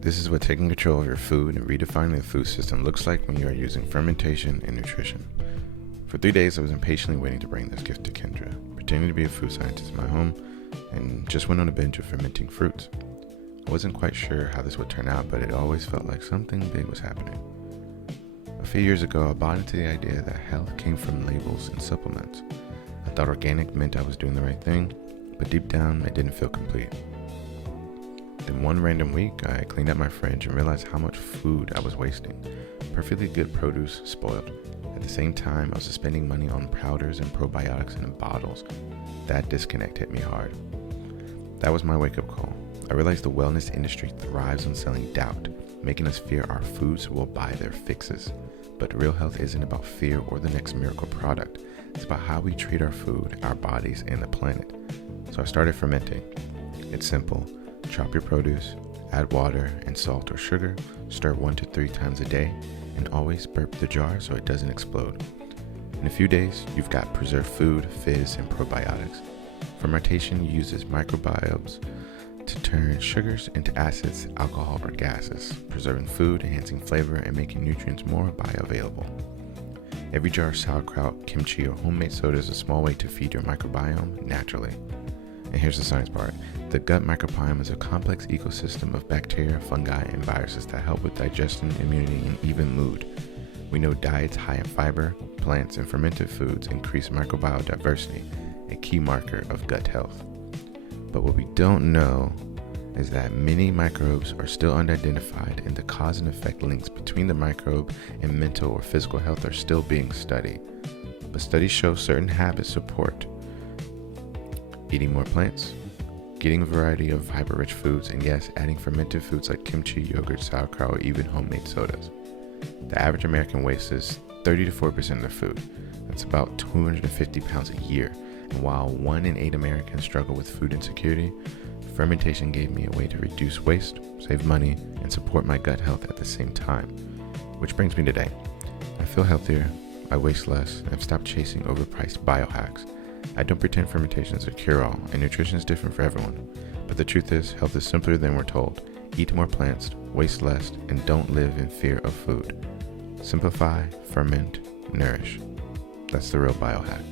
This is what taking control of your food and redefining the food system looks like when you are using fermentation and nutrition. For 3 days, I was impatiently waiting to bring this gift to Kendra, pretending to be a food scientist in my home, and just went on a binge of fermenting fruits. I wasn't quite sure how this would turn out, but it always felt like something big was happening. A few years ago, I bought into the idea that health came from labels and supplements. I thought organic meant I was doing the right thing, but deep down, it didn't feel complete. Then one random week, I cleaned up my fridge and realized how much food I was wasting. Perfectly good produce spoiled. At the same time, I was spending money on powders and probiotics in bottles. That disconnect hit me hard. That was my wake-up call. I realized the wellness industry thrives on selling doubt, making us fear our foods will buy their fixes. But real health isn't about fear or the next miracle product. It's about how we treat our food, our bodies, and the planet. So I started fermenting. It's simple. Chop your produce, add water and salt or sugar, stir 1 to 3 times a day, and always burp the jar so it doesn't explode. In a few days, you've got preserved food, fizz, and probiotics. Fermentation uses microbiomes to turn sugars into acids, alcohol, or gases, preserving food, enhancing flavor, and making nutrients more bioavailable. Every jar of sauerkraut, kimchi, or homemade soda is a small way to feed your microbiome naturally. And here's the science part. The gut microbiome is a complex ecosystem of bacteria, fungi, and viruses that help with digestion, immunity, and even mood. We know diets high in fiber, plants, and fermented foods increase microbiome diversity, a key marker of gut health. But what we don't know is that many microbes are still unidentified, and the cause and effect links between the microbe and mental or physical health are still being studied. But studies show certain habits support eating more plants, getting a variety of fiber-rich foods, and yes, adding fermented foods like kimchi, yogurt, sauerkraut, or even homemade sodas. The average American wastes 30 to 40% of their food. That's about 250 pounds a year. And while 1 in 8 Americans struggle with food insecurity, fermentation gave me a way to reduce waste, save money, and support my gut health at the same time. Which brings me today. I feel healthier, I waste less, and I've stopped chasing overpriced biohacks. I don't pretend fermentation is a cure-all, and nutrition is different for everyone. But the truth is, health is simpler than we're told. Eat more plants, waste less, and don't live in fear of food. Simplify, ferment, nourish. That's the real biohack.